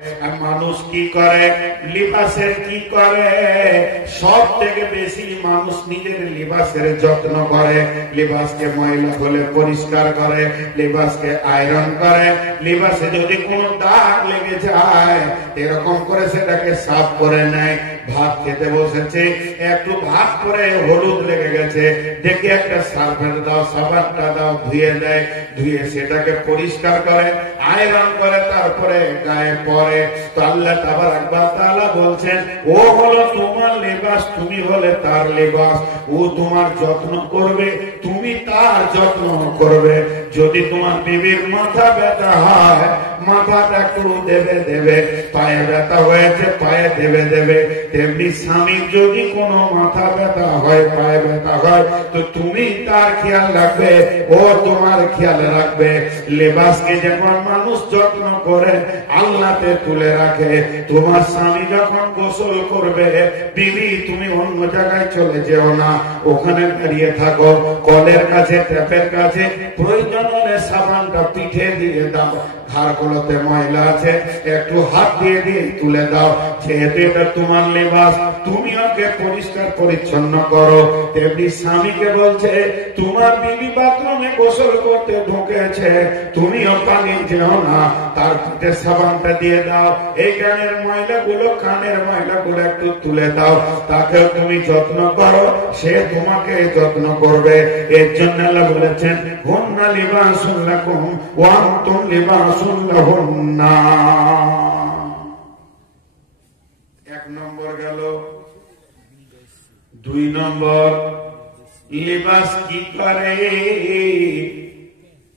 মানুষ কি করে, লিবাসের কি করে? সব থেকে বেশি মানুষ নিজের লিবাসের যত্ন করে। লিবাসকে ময়লা হলে পরিষ্কার করে, লিবাসকে আয়রন করে, লিবাসে যদি কোনো দাগ লেগে যায় এরকম করে সেটাকে সাফ করে নেয়। ভাত খেতে বসেছে, একটু ভাত করে হলুদ লেগে গেছে, দেখে একটা সার্ফের দাও, সাবানটা দাও, ধুয়ে দেয়, ধুয়ে সেটাকে পরিষ্কার করে, আয়রন করে, তারপরে গায়ে পরে। তো আল্লাহ তাবারাক ওয়া তাআলা বলছেন, ও হলো তোমার লিবাস, তুমি হলে তার লিবাস। ও তোমার যত্ন করবে, তুমি তার যত্ন করবে। যদি তোমার বিবির মাথা ব্যথা হয়, মাথাটা একটু দেবে, পায়ে ব্যথা হয়েছে পায়ে দেবে। তেমনি স্বামীর যদি কোনো মাথা ব্যথা হয়, পায়ে ব্যথা হয়, তো তুমি তার খেয়াল রাখবে, ও তোমার খেয়াল রাখবে। লেবাসকে যখন মানুষ যত্ন করে আল্লাহতে তুলে রাখে, তোমার স্বামী যখন গোসল করবে, বিবি তুমি অন্য জায়গায় চলে যেও না, ওখানে দাঁড়িয়ে থাকো, কলের কাছে, ট্যাপের কাছে, প্রয়োজন হলে সাবানটা পিঠে দিয়ে দাও, ঘাড়গুলোতে ময়লা আছে একটু হাত দিয়ে তুলে দাও। যেহেতু এটা তোমার লিবাস, তুমি ওকে পরিষ্কার পরিচ্ছন্ন করো। তেমনি স্বামীকে বলছে, তোমার বিবি বাথরুমে গোসল করতে ঢুকেছে, তুমিও পানি যেও না, তার পিঠে সাবানটা দিয়ে দাও। এই কানের ময়লাগুলো একটু তুলে দাও, তাকেও তুমি যত্ন করো, সে তোমাকে যত্ন করবে। এর জন্য আল্লাহ বলেছেন, হুন্না লিবাসুন লাকুম ওয়া আনতুম লিবাসুন লাহুন্না। এক নম্বর গেল। 2 নম্বর, লিবাস কি করে?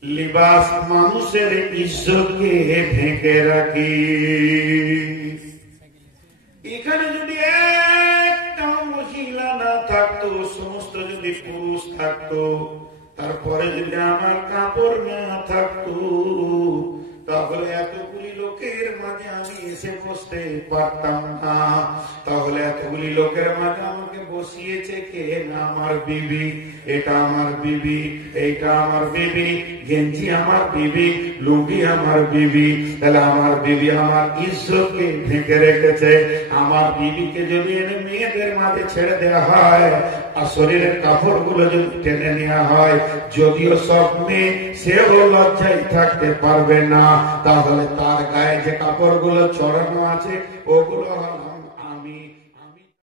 লিবাস মানুষের ইজ্জতকে ঢেকে রাখে। এখানে যদি একটা মহিলা না থাকতো, সমস্ত যদি পুরুষ থাকতো, তারপরে যদি আমার কাপড় না থাকতো, তাহলে এতগুলি লোকের মাঝে আমি এসে বসতে পারতাম না। তাহলে এতগুলি লোকের মাঝে আমাকে বসিয়েছে কে? না আমার বিবি। এটা আমার বিবি, এইটা আমার বিবি, গেঞ্জি আমার বিবি, লুঙ্গি আমার বিবি। তাহলে আমার বিবি আমার ইজ্জতকে ঢেকে রেখেছে। আমার বিবিকে যদি এনে মেয়েদের মাঝে ছেড়ে দেওয়া হয়, আর শরীরের কাপড়গুলো যদি টেনে নেওয়া হয়, যদিও সব মেয়ে, সেও লজ্জায় থাকতে পারবে না। তাহলে তার গায়ে যে কাপড়গুলো চড়ানো আছে, ওগুলো